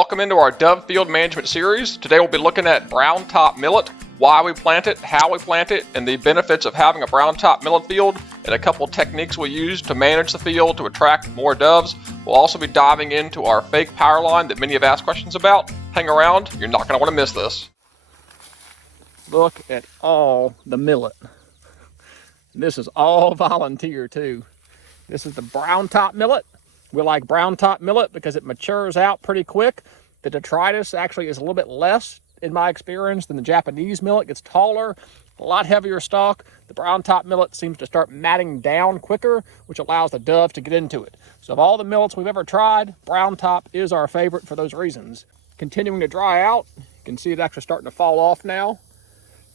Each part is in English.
Welcome into our dove field management series. Today we'll be looking at Browntop Millet, why we plant it, how we plant it, and the benefits of having a Browntop Millet field, and a couple of techniques we use to manage the field to attract more doves. We'll also be diving into our fake Powerline that many have asked questions about. Hang around, you're not going to want to miss this. Look at all the millet. This is all volunteer too. This is the Browntop Millet. We like Browntop Millet because it matures out pretty quick. The detritus actually is a little bit less, in my experience, than the Japanese millet. It gets taller, a lot heavier stalk. The Browntop Millet seems to start matting down quicker, which allows the doves to get into it. So of all the millets we've ever tried, Browntop is our favorite for those reasons. Continuing to dry out. You can see it actually starting to fall off now.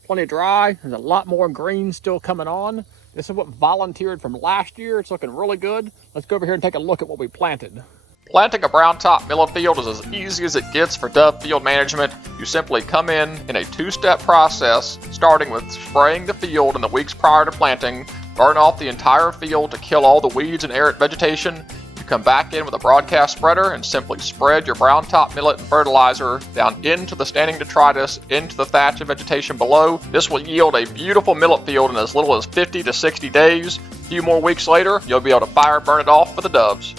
Plenty dry. There's a lot more green still coming on. This is what volunteered from last year. It's looking really good. Let's go over here and take a look at what we planted. Planting a Browntop Millet field is as easy as it gets for dove field management. You simply come in a two-step process, starting with spraying the field in the weeks prior to planting, burn off the entire field to kill all the weeds and errant vegetation. You come back in with a broadcast spreader and simply spread your Browntop Millet and fertilizer down into the standing detritus, into the thatch and vegetation below. This will yield a beautiful millet field in as little as 50 to 60 days. A few more weeks later, you'll be able to fire burn it off for the doves.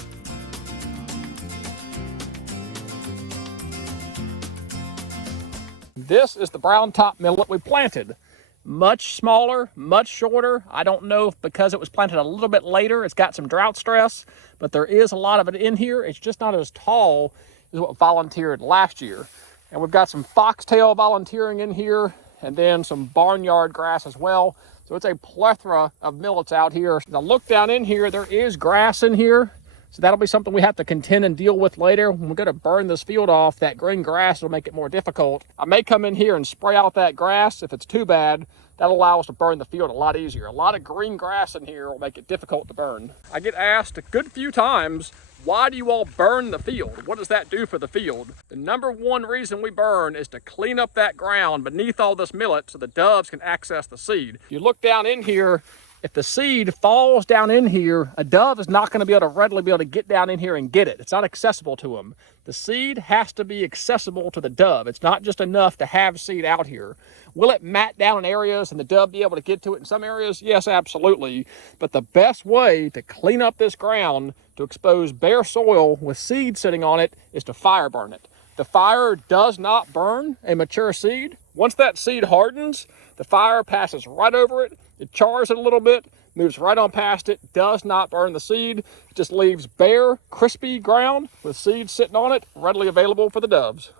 This is the Browntop Millet we planted. Much smaller, much shorter. I don't know if because it was planted a little bit later, it's got some drought stress, but there is a lot of it in here. It's just not as tall as what volunteered last year. And we've got some foxtail volunteering in here, and then some barnyard grass as well. So it's a plethora of millets out here. Now look down in here, there is grass in here. So that'll be something we have to contend and deal with later. When we're going to burn this field off, that green grass will make it more difficult. I may come in here and spray out that grass if it's too bad. That'll allow us to burn the field a lot easier. A lot of green grass in here will make it difficult to burn. I get asked a good few times, why do you all burn the field? What does that do for the field? The number one reason we burn is to clean up that ground beneath all this millet so the doves can access the seed. If you look down in here, if the seed falls down in here, a dove is not going to be able to readily be able to get down in here and get it. It's not accessible to them. The seed has to be accessible to the dove. It's not just enough to have seed out here. Will it mat down in areas and the dove be able to get to it in some areas? Yes, absolutely. But the best way to clean up this ground, to expose bare soil with seed sitting on it, is to fire burn it. The fire does not burn a mature seed. Once that seed hardens, the fire passes right over it. It chars it a little bit, moves right on past it, does not burn the seed. It just leaves bare, crispy ground with seeds sitting on it, readily available for the doves.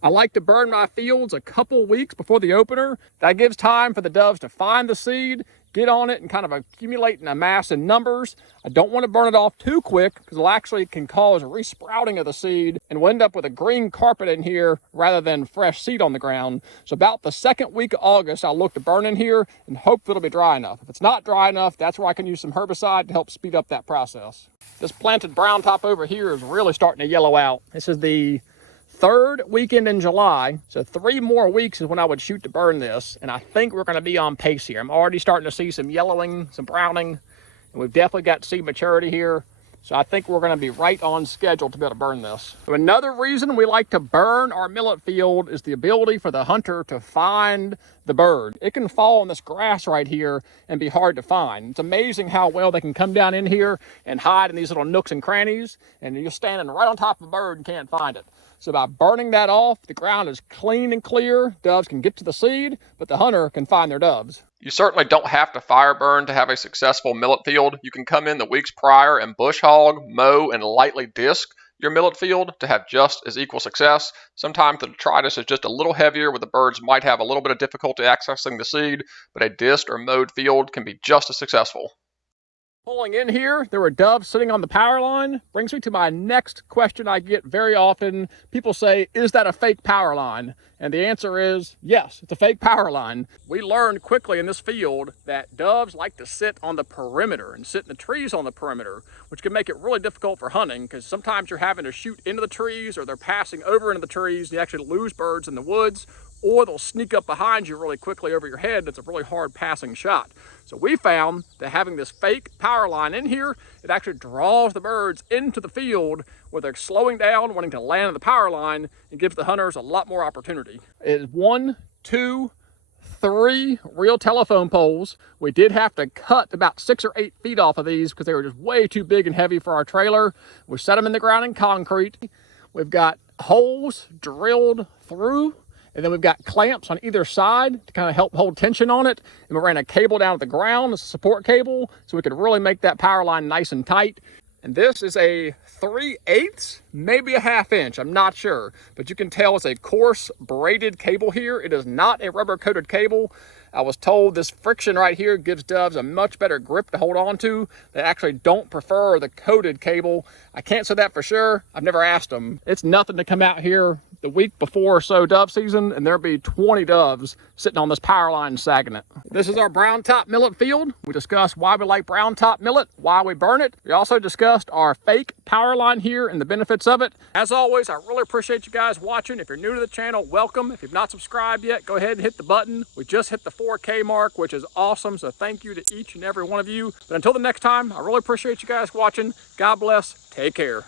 I like to burn my fields a couple weeks before the opener. That gives time for the doves to find the seed, get on it, and kind of accumulate and amass in numbers. I don't want to burn it off too quick because it actually can cause a resprouting of the seed and we'll end up with a green carpet in here rather than fresh seed on the ground. So about the second week of August, I'll look to burn in here and hope it'll be dry enough. If it's not dry enough, that's where I can use some herbicide to help speed up that process. This planted Browntop over here is really starting to yellow out. This is the third weekend in July, so 3 more weeks is when I would shoot to burn this, and I think we're going to be on pace here. I'm already starting to see some yellowing, some browning, and we've definitely got seed maturity here, so I think we're going to be right on schedule to be able to burn this. So another reason we like to burn our millet field is the ability for the hunter to find the bird. It can fall on this grass right here and be hard to find. It's amazing how well they can come down in here and hide in these little nooks and crannies, and you're standing right on top of a bird and can't find it. So by burning that off, the ground is clean and clear. Doves can get to the seed, but the hunter can find their doves. You certainly don't have to fire burn to have a successful millet field. You can come in the weeks prior and bush hog, mow, and lightly disc your millet field to have just as equal success. Sometimes the detritus is just a little heavier where the birds might have a little bit of difficulty accessing the seed, but a disc or mowed field can be just as successful. Pulling in here, there were doves sitting on the power line. Brings me to my next question I get very often. People say, is that a fake power line? And the answer is yes, it's a fake power line. We learned quickly in this field that doves like to sit on the perimeter and sit in the trees on the perimeter, which can make it really difficult for hunting because sometimes you're having to shoot into the trees or they're passing over into the trees and you actually lose birds in the woods. or they'll sneak up behind you really quickly over your head. It's a really hard passing shot. So we found that having this fake power line in here, it actually draws the birds into the field where they're slowing down, wanting to land on the power line, and gives the hunters a lot more opportunity. It is 1, 2, 3 real telephone poles. We did have to cut about 6 or 8 feet off of these because they were just way too big and heavy for our trailer. We set them in the ground in concrete. We've got holes drilled through, and then we've got clamps on either side to kind of help hold tension on it. And we ran a cable down to the ground as a support cable so we could really make that power line nice and tight. And this is a 3/8, maybe a 1/2 inch, I'm not sure. But you can tell it's a coarse braided cable here. It is not a rubber coated cable. I was told this friction right here gives doves a much better grip to hold on to. They actually don't prefer the coated cable. I can't say that for sure. I've never asked them. It's nothing to come out here the week before or so dove season and there'll be 20 doves sitting on this power line sagging it. This is our brown top millet field. We discussed why we like brown top millet, why we burn it. We also discussed our fake power line here and the benefits of it. As always, I really appreciate you guys watching. If you're new to the channel, welcome. If you've not subscribed yet, go ahead and hit the button. We just hit the 4K mark, which is awesome. So thank you to each and every one of you. But until the next time, I really appreciate you guys watching. God bless. Take care.